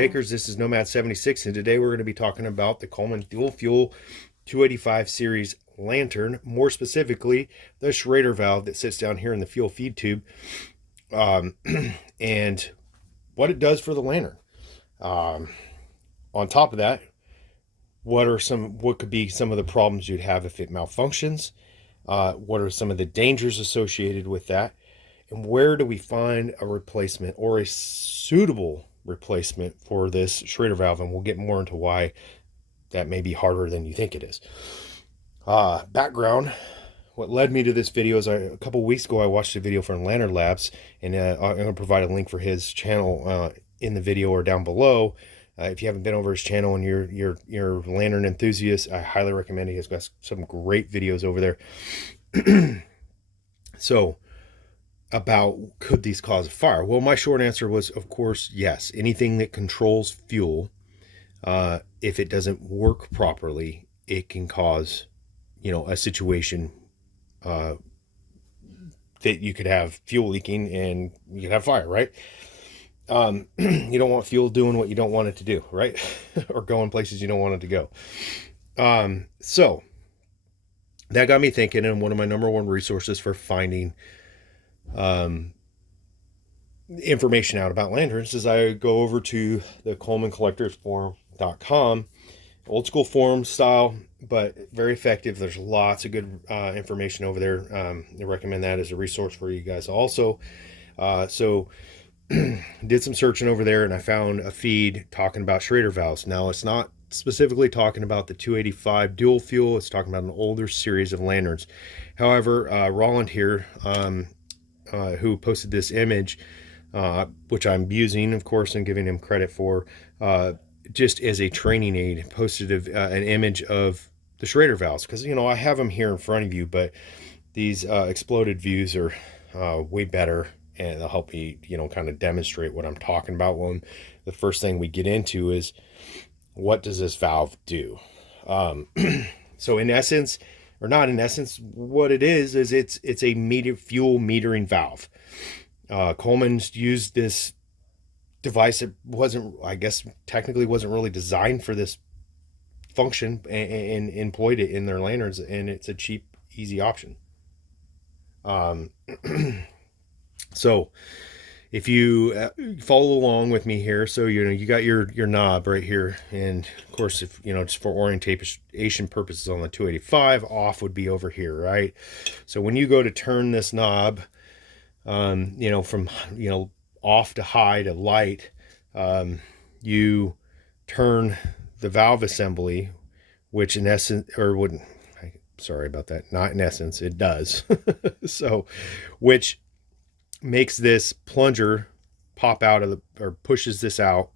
Acres. This is Nomad 76, and today we're going to be talking about the Coleman Dual Fuel 285 series lantern, more specifically the Schrader valve that sits down here in the fuel feed tube, and what it does for the lantern. On top of that, what could be some of the problems you'd have if it malfunctions? What are some of the dangers associated with that? And where do we find a replacement or a suitable replacement for this Schrader valve? And we'll get more into why that may be harder than you think it is. Background, what led me to this video is a couple weeks ago I watched a video from Lantern Labs, and I'm going to provide a link for his channel in the video or down below. If you haven't been over his channel and you're lantern enthusiast, I highly recommend it. He's got some great videos over there. So, about could these cause a fire? Well, my short answer was, of course, yes. Anything that controls fuel, if it doesn't work properly, it can cause, a situation that you could have fuel leaking and you could have fire, right? You don't want fuel doing what you don't want it to do, right? Or going places you don't want it to go. So that got me thinking, and one of my number one resources for finding information out about lanterns is I go over to the ColemanCollectorsForum.com, old school forum style, but very effective. There's lots of good information over there. I recommend that as a resource for you guys also. So did some searching over there, and I found a feed talking about Schrader valves. Now, it's not specifically talking about the 285 dual fuel. It's talking about an older series of lanterns. However, Roland here, who posted this image, which I'm using, of course, and giving him credit for, just as a training aid, posted an image of the Schrader valves. Because, I have them here in front of you, but these exploded views are way better, and they'll help me, kind of demonstrate what I'm talking about. Well, the first thing we get into is, what does this valve do? So in essence, or not in essence, what it is it's a fuel metering valve. Coleman's used this device. It technically wasn't really designed for this function, and employed it in their lanterns, and it's a cheap, easy option. So if you follow along with me here, so you got your knob right here, and of course, if just for orientation purposes on the 285, off would be over here, right? So when you go to turn this knob, from off to high to light, you turn the valve assembly, which in essence, sorry about that, not in essence, it does. So, which makes this plunger pop out or pushes this out.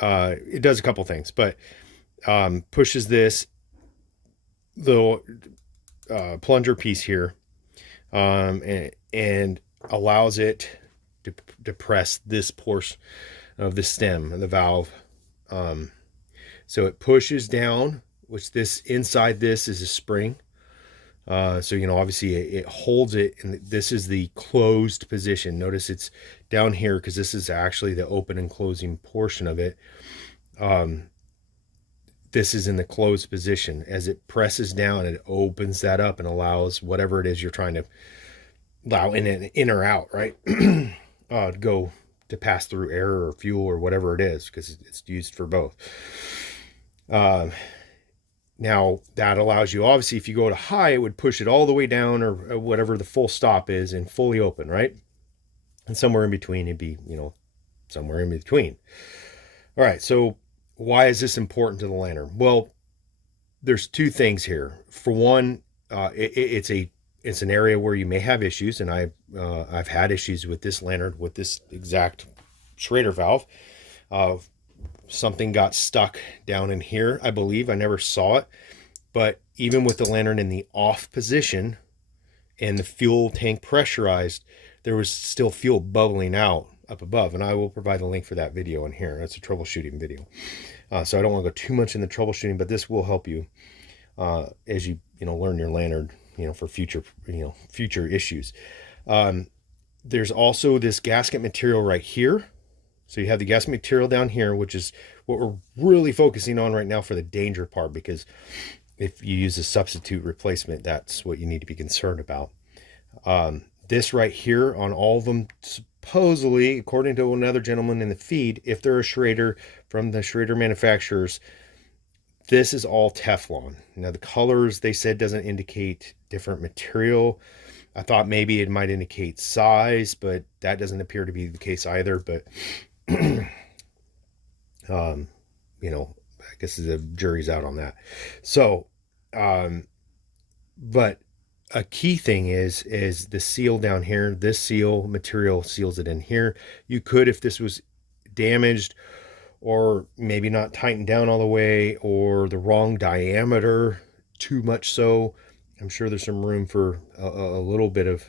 It does a couple things, but pushes the plunger piece here, and allows it to depress this portion of the stem of the valve. So it pushes down, which inside this is a spring. So, obviously it holds it, and this is the closed position. Notice it's down here because this is actually the open and closing portion of it. This is in the closed position. As it presses down, it opens that up and allows whatever it is you're trying to allow in or out, right? To pass through air or fuel or whatever it is, because it's used for both. Now, that allows you, obviously, if you go to high, it would push it all the way down, or whatever the full stop is, and fully open, right? And somewhere in between, it'd be, somewhere in between. All right, so why is this important to the lantern? Well, there's two things here. For one, it's an area where you may have issues, and I've had issues with this lantern, with this exact Schrader valve. Something got stuck down in here, I believe. I never saw it, but even with the lantern in the off position and the fuel tank pressurized, there was still fuel bubbling out up above, and I will provide a link for that video in here. That's a troubleshooting video. So I don't want to go too much into troubleshooting, but this will help you as you learn your lantern, for future issues. There's also this gasket material right here. So you have the gas material down here, which is what we're really focusing on right now for the danger part, because if you use a substitute replacement, that's what you need to be concerned about. This right here on all of them, supposedly, according to another gentleman in the feed, if they're a Schrader from the Schrader manufacturers, this is all Teflon. Now the colors they said doesn't indicate different material. I thought maybe it might indicate size, but that doesn't appear to be the case either. But you know, I guess the jury's out on that. So, but a key thing is the seal down here. This seal material seals it in here. You could, if this was damaged or maybe not tightened down all the way, or the wrong diameter, too much so, I'm sure there's some room for a little bit of,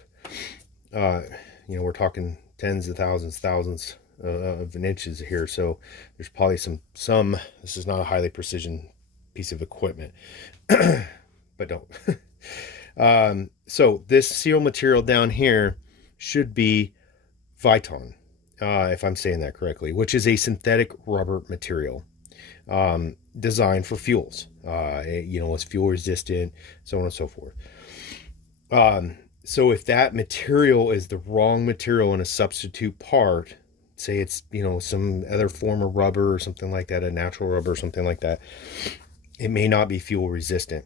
you know, we're talking tens of thousands of inches here. So there's probably some, this is not a highly precision piece of equipment, but don't. So this seal material down here should be Viton, if I'm saying that correctly, which is a synthetic rubber material designed for fuels. You know, it's fuel resistant, so on and so forth. So if that material is the wrong material in a substitute part, say it's, you know, some other form of rubber or something like that, a natural rubber or something like that, it may not be fuel resistant,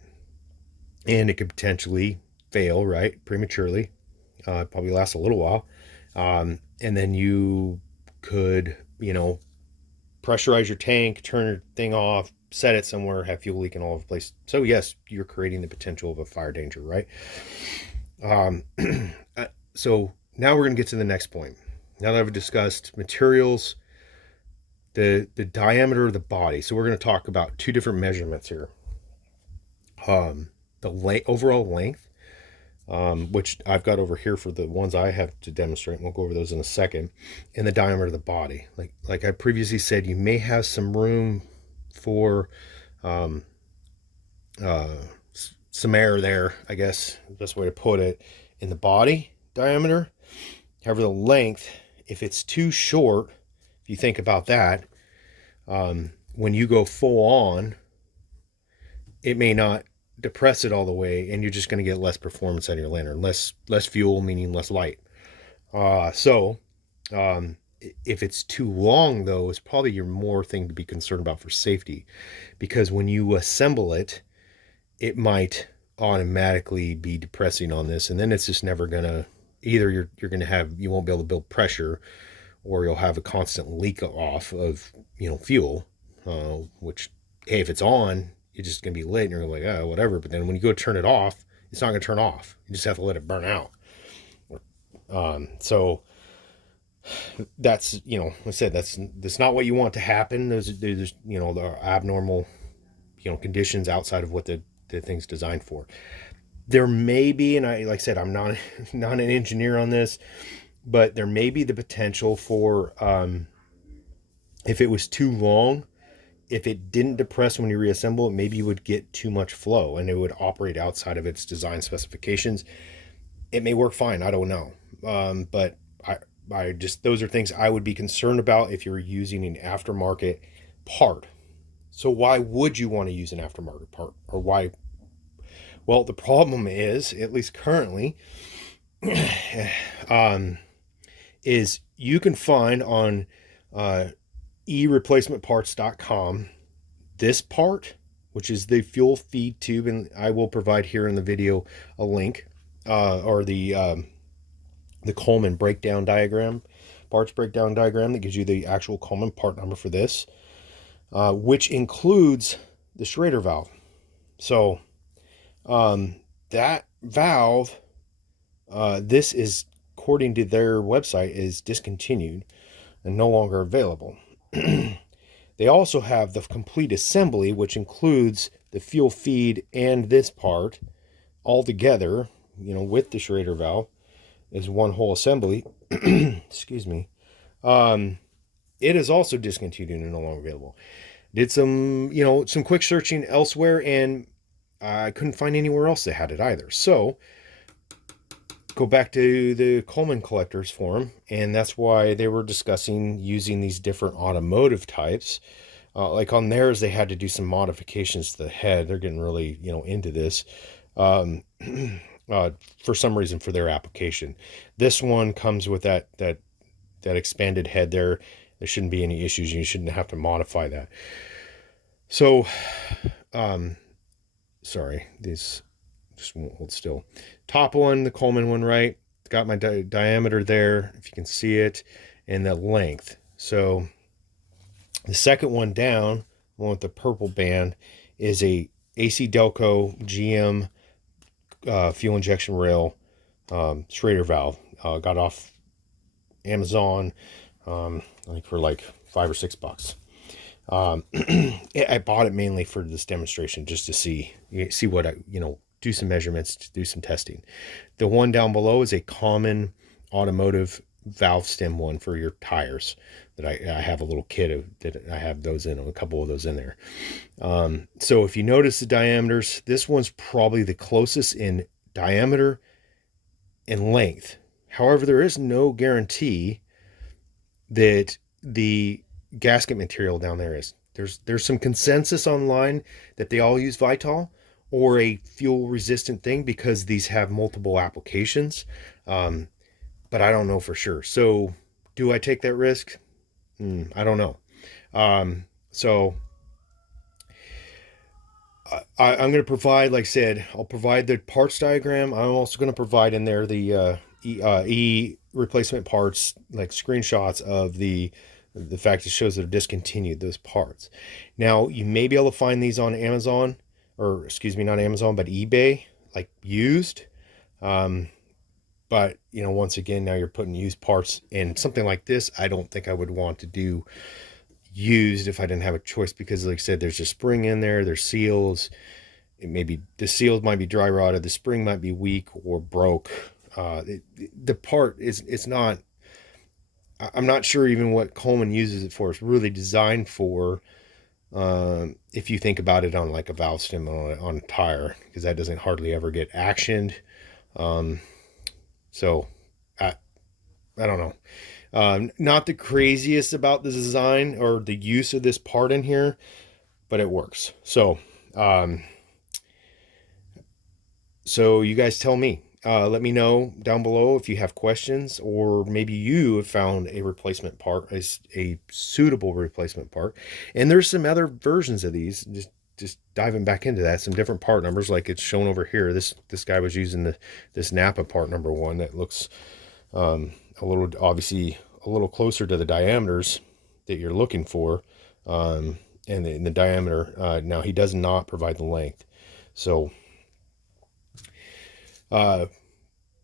and it could potentially fail, right, prematurely. Probably last a little while, and then you could, you know, pressurize your tank, turn your thing off, set it somewhere, have fuel leaking all over the place. So yes, you're creating the potential of a fire danger, right? So now we're going to get to the next point. Now that I've discussed materials, the diameter of the body. So we're going to talk about two different measurements here. The overall length, which I've got over here for the ones I have to demonstrate, and we'll go over those in a second, and the diameter of the body. Like I previously said, you may have some room for some air there, I guess, the best way to put it, in the body diameter. However, the length, if it's too short, if you think about that, when you go full on, it may not depress it all the way, and you're just going to get less performance out of your lantern, less fuel, meaning less light. So if it's too long, though, it's probably your more thing to be concerned about for safety, because when you assemble it, it might automatically be depressing on this, and then it's just never gonna, either you're gonna have, you won't be able to build pressure, or you'll have a constant leak off of, you know, fuel, which, hey, if it's on, it's just gonna be lit and you're like, oh, whatever. But then when you go turn it off, it's not gonna turn off. You just have to let it burn out. So that's, you know, like I said, that's not what you want to happen. There's you know, the abnormal, you know, conditions outside of what the thing's designed for. There may be, and like I said, I'm not an engineer on this, but there may be the potential for, if it was too long, if it didn't depress when you reassemble it, maybe you would get too much flow and it would operate outside of its design specifications. It may work fine, I don't know. But I just, those are things I would be concerned about if you're using an aftermarket part. So why would you want to use an aftermarket part, or why? Well, the problem is, at least currently, is you can find on ereplacementparts.com this part, which is the fuel feed tube, and I will provide here in the video a link, or the Coleman breakdown diagram, parts breakdown diagram that gives you the actual Coleman part number for this, which includes the Schrader valve. So that valve, this is, according to their website, is discontinued and no longer available. They also have the complete assembly, which includes the fuel feed and this part all together, you know, with the Schrader valve, is one whole assembly. Excuse me. It is also discontinued and no longer available. Did some, you know, some quick searching elsewhere, and I couldn't find anywhere else that had it either. So go back to the Coleman collectors forum, and that's why they were discussing using these different automotive types. Like on theirs, they had to do some modifications to the head. They're getting really, into this. Um, for some reason for their application. This one comes with that expanded head there. There shouldn't be any issues. You shouldn't have to modify that. So, sorry, these just won't hold still. Top one, the Coleman one, right? Got my diameter there, if you can see it, and the length. So the second one down, one with the purple band, is a AC Delco GM fuel injection rail Schrader valve. Got off Amazon, I think for like $5 or $6. I bought it mainly for this demonstration, just to see what I, do some measurements, to do some testing. The one down below is a common automotive valve stem one for your tires that I have a little kit of, that I have those in, a couple of those in there. So if you notice the diameters, this one's probably the closest in diameter and length. However, there is no guarantee that the gasket material down there is. There's some consensus online that they all use Vitol or a fuel resistant thing because these have multiple applications. But I don't know for sure. So do I take that risk? I don't know. So I'm going to provide, like I said, I'll provide the parts diagram. I'm also going to provide in there the E replacement parts, like screenshots of the fact it shows that are discontinued, those parts. Now, you may be able to find these on Amazon, or excuse me, not Amazon, but eBay, like used. But, once again, now you're putting used parts in something like this. I don't think I would want to do used if I didn't have a choice, because like I said, there's a spring in there, there's seals. The seals might be dry rotted, the spring might be weak or broke. The part it's not, I'm not sure even what Coleman uses it for. It's really designed for, if you think about it, on like a valve stem on a tire, because that doesn't hardly ever get actioned. So I don't know. Not the craziest about the design or the use of this part in here, but it works. So, so you guys tell me. Let me know down below if you have questions, or maybe you have found a replacement part, a suitable replacement part. And there's some other versions of these. Just diving back into that, some different part numbers, like it's shown over here. This guy was using this Napa part number 1 that looks obviously a little closer to the diameters that you're looking for, and the diameter. Now he does not provide the length. So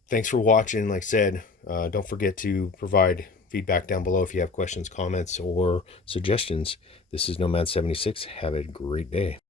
thanks for watching. Like I said, don't forget to provide feedback down below if you have questions, comments, or suggestions. This is Nomad76. Have a great day.